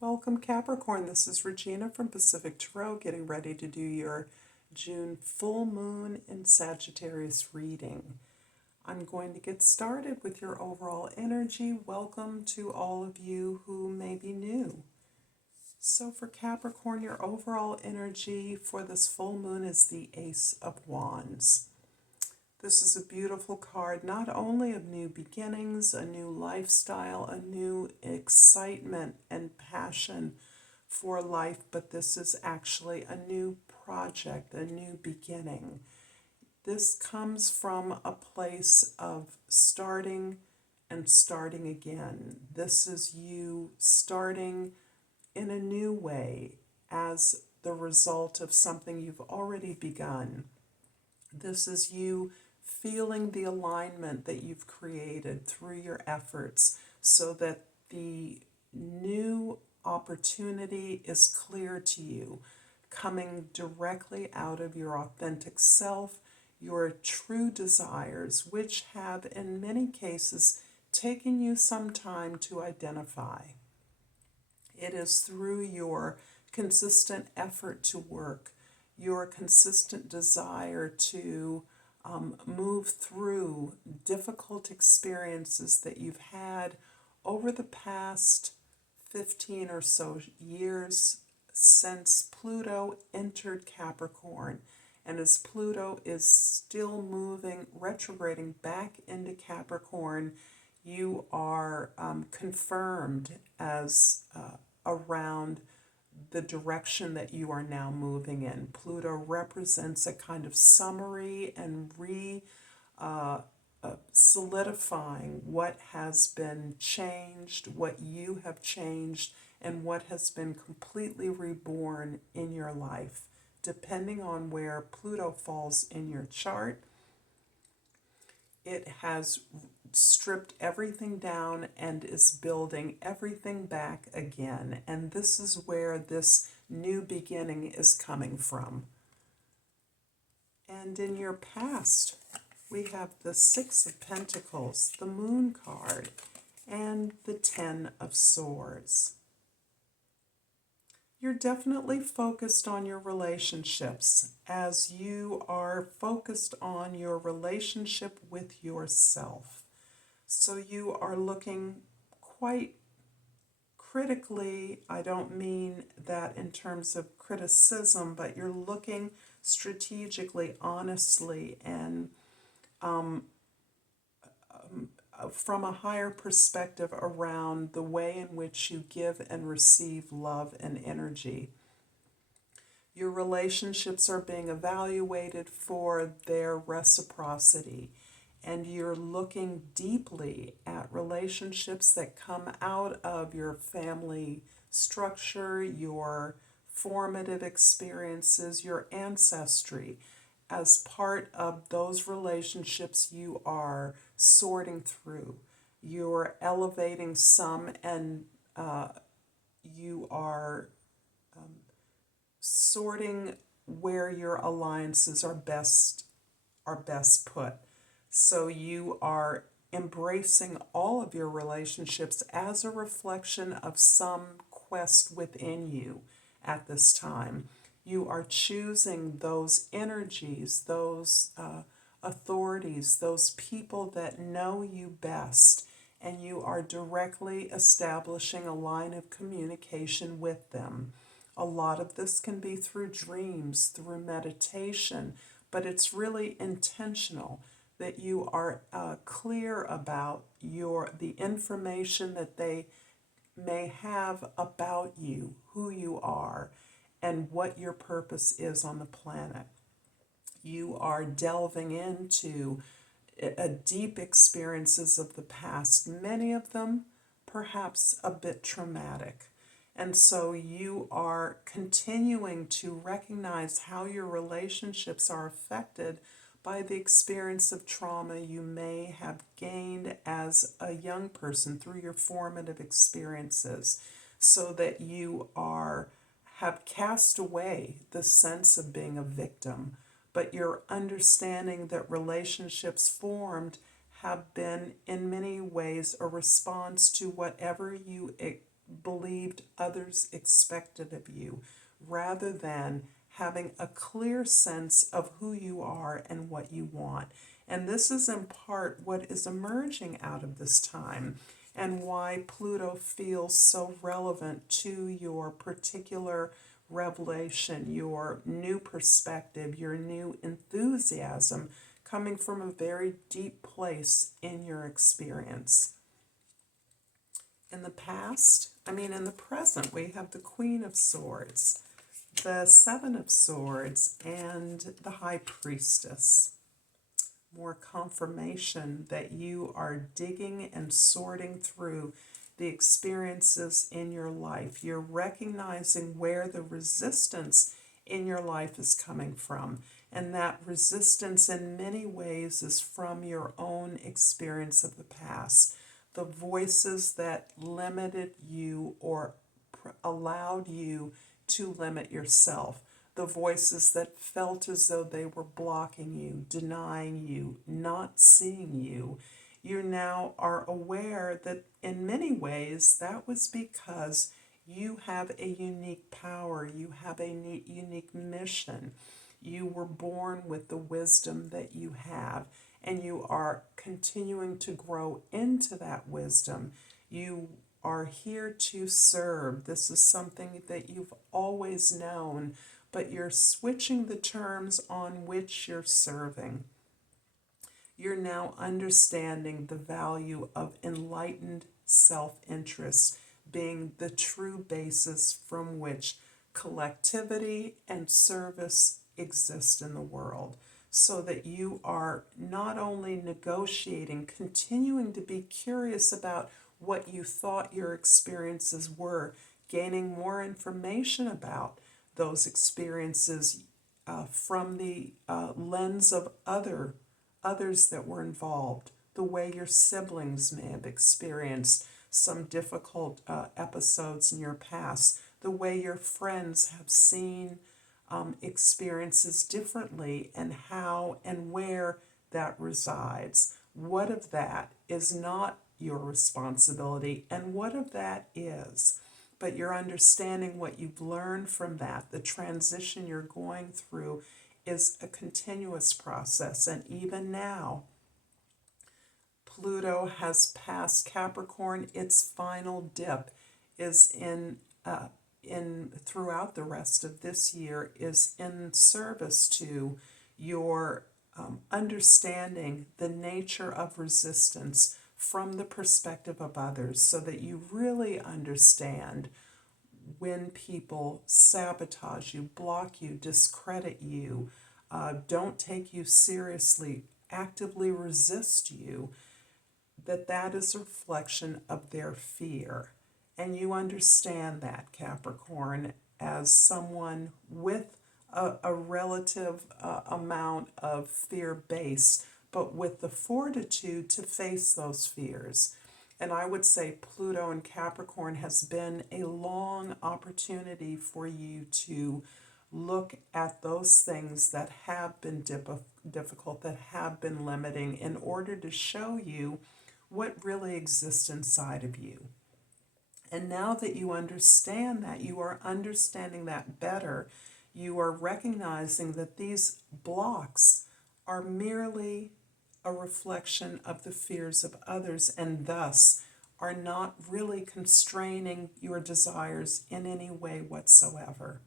Welcome, Capricorn. This is Regina from Pacific Tarot, getting ready to do your June full moon in Sagittarius reading. I'm going to get started with your overall energy. Welcome to all of you who may be new. So for Capricorn, your overall energy for this full moon is the Ace of Wands. This is a beautiful card, not only of new beginnings, a new lifestyle, a new excitement and passion for life, but this is actually a new project, a new beginning. This comes from a place of starting and starting again. This is you starting in a new way as the result of something you've already begun. This is you feeling the alignment that you've created through your efforts so that the new opportunity is clear to you, coming directly out of your authentic self, your true desires, which have in many cases taken you some time to identify. It is through your consistent effort to work, your consistent desire to move through difficult experiences that you've had over the past 15 or so years since Pluto entered Capricorn. And as Pluto is still moving, retrograding back into Capricorn, you are confirmed as around the direction that you are now moving in. Pluto represents a kind of summary and solidifying what has been changed, what you have changed, and what has been completely reborn in your life. Depending on where Pluto falls in your chart, it has stripped everything down and is building everything back again. And this is where this new beginning is coming from. And in your past, we have the Six of Pentacles, the Moon card, and the Ten of Swords. You're definitely focused on your relationships as you are focused on your relationship with yourself. So you are looking quite critically. I don't mean that in terms of criticism, but you're looking strategically, honestly, and from a higher perspective around the way in which you give and receive love and energy. Your relationships are being evaluated for their reciprocity, and you're looking deeply at relationships that come out of your family structure, your formative experiences, your ancestry. As part of those relationships, you are sorting through. You're elevating some, and you are sorting where your alliances are best put. So you are embracing all of your relationships as a reflection of some quest within you at this time. You are choosing those energies, those authorities, those people that know you best, and you are directly establishing a line of communication with them. A lot of this can be through dreams, through meditation, but it's really intentional that you are clear about the information that they may have about you, who you are, and what your purpose is on the planet. You are delving into deep experiences of the past, many of them perhaps a bit traumatic. And so you are continuing to recognize how your relationships are affected by the experience of trauma you may have gained as a young person through your formative experiences, so that you have cast away the sense of being a victim, but you're understanding that relationships formed have been in many ways a response to whatever you believed others expected of you, rather than having a clear sense of who you are and what you want. And this is in part what is emerging out of this time, and why Pluto feels so relevant to your particular revelation, your new perspective, your new enthusiasm, coming from a very deep place in your experience. In the present, we have the Queen of Swords, the Seven of Swords, and the High Priestess. More confirmation that you are digging and sorting through the experiences in your life. You're recognizing where the resistance in your life is coming from. And that resistance in many ways is from your own experience of the past. The voices that limited you or allowed you to limit yourself. The voices that felt as though they were blocking you, denying you, not seeing you. You now are aware that in many ways that was because you have a unique power, you have a unique mission. You were born with the wisdom that you have, and you are continuing to grow into that wisdom. You are here to serve. This is something that you've always known, but you're switching the terms on which you're serving. You're now understanding the value of enlightened self-interest being the true basis from which collectivity and service exist in the world, so that you are not only negotiating, continuing to be curious about what you thought your experiences were, gaining more information about those experiences from the lens of others that were involved, the way your siblings may have experienced some difficult episodes in your past, the way your friends have seen experiences differently, and how and where that resides. What of that is not your responsibility, and what of that is? But you're understanding what you've learned from that. The transition you're going through is a continuous process, and even now, Pluto has passed Capricorn. Its final dip is in throughout the rest of this year is in service to your understanding the nature of resistance from the perspective of others, so that you really understand when people sabotage you, block you, discredit you, don't take you seriously, actively resist you, that is a reflection of their fear. And you understand that, Capricorn, as someone with a relative amount of fear base, but with the fortitude to face those fears. And I would say Pluto in Capricorn has been a long opportunity for you to look at those things that have been difficult, that have been limiting, in order to show you what really exists inside of you. And now that you understand that, you are understanding that better, you are recognizing that these blocks are merely a reflection of the fears of others, and thus are not really constraining your desires in any way whatsoever.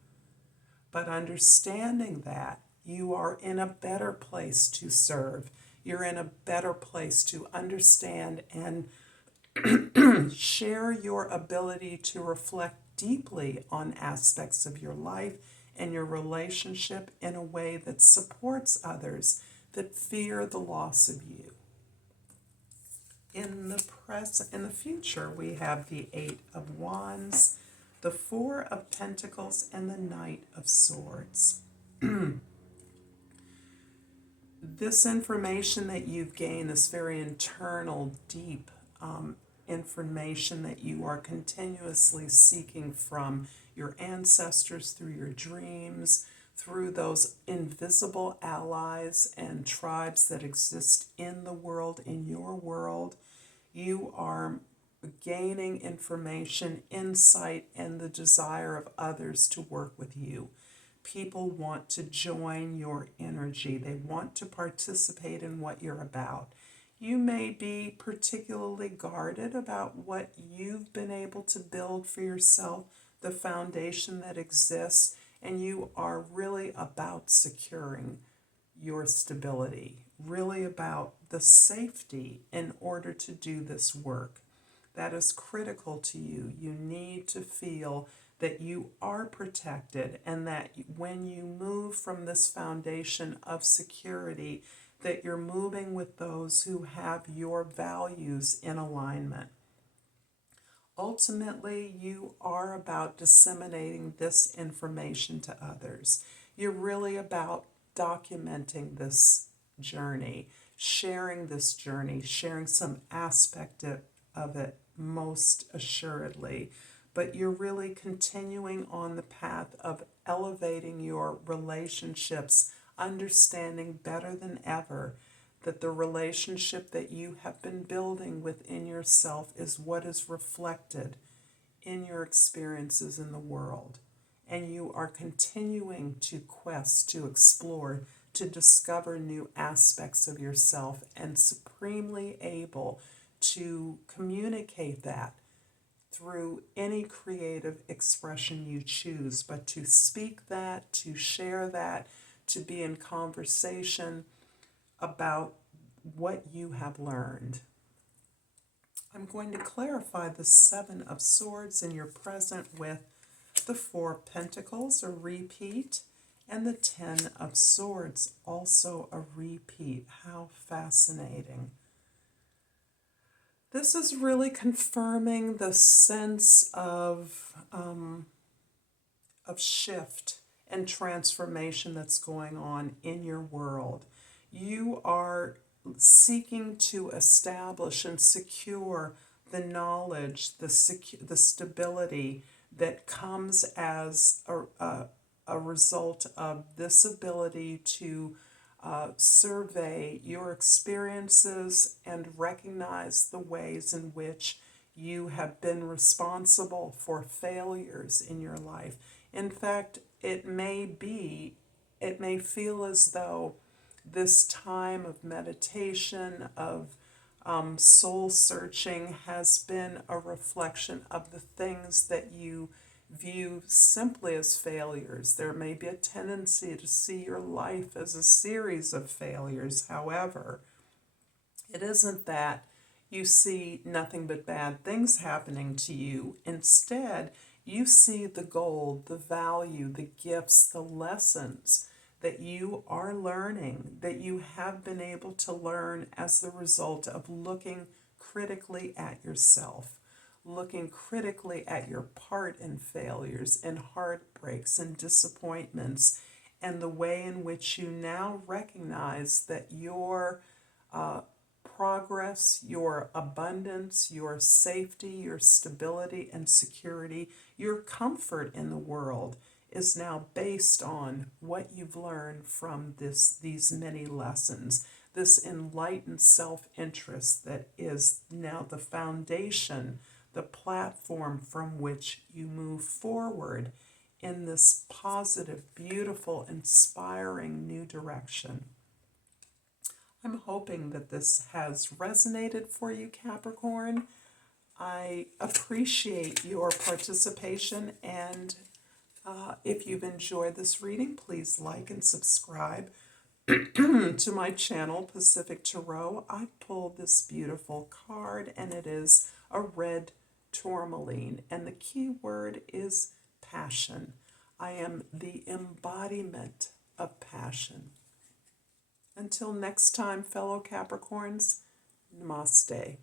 But understanding that, you are in a better place to serve. You're in a better place to understand and share your ability to reflect deeply on aspects of your life and your relationship in a way that supports others that fear the loss of you. In the future, we have the Eight of Wands, the Four of Pentacles, and the Knight of Swords. This information that you've gained, this very internal, deep information that you are continuously seeking from your ancestors, through your dreams, through those invisible allies and tribes that exist in the world, in your world, you are gaining information, insight, and the desire of others to work with you. People want to join your energy. They want to participate in what you're about. You may be particularly guarded about what you've been able to build for yourself, the foundation that exists, and you are really about securing your stability, really about the safety in order to do this work. That is critical to you. You need to feel that you are protected and that when you move from this foundation of security, that you're moving with those who have your values in alignment. Ultimately, you are about disseminating this information to others. You're really about documenting this journey, sharing this journey, sharing some aspect of it most assuredly. But you're really continuing on the path of elevating your relationships, understanding better than ever that the relationship that you have been building within yourself is what is reflected in your experiences in the world. And you are continuing to quest, to explore, to discover new aspects of yourself and supremely able to communicate that through any creative expression you choose, but to speak that, to share that, to be in conversation about what you have learned. I'm going to clarify the Seven of Swords in your present with the Four of Pentacles, a repeat, and the Ten of Swords, also a repeat. How fascinating. This is really confirming the sense of shift and transformation that's going on in your world. You are seeking to establish and secure the knowledge, the stability that comes as a result of this ability to survey your experiences and recognize the ways in which you have been responsible for failures in your life. In fact, it may feel as though this time of meditation, of soul searching, has been a reflection of the things that you view simply as failures. There may be a tendency to see your life as a series of failures. However, it isn't that you see nothing but bad things happening to you. Instead, you see the gold, the value, the gifts, the lessons that you are learning, that you have been able to learn as the result of looking critically at yourself, looking critically at your part in failures and heartbreaks and disappointments, and the way in which you now recognize that your progress, your abundance, your safety, your stability and security, your comfort in the world is now based on what you've learned from these many lessons, this enlightened self-interest that is now the foundation, the platform from which you move forward in this positive, beautiful, inspiring new direction. I'm hoping that this has resonated for you, Capricorn. I appreciate your participation, and if you've enjoyed this reading, please like and subscribe to my channel, Pacific Tarot. I pulled this beautiful card, and it is a red tourmaline, and the key word is passion. I am the embodiment of passion. Until next time, fellow Capricorns, Namaste.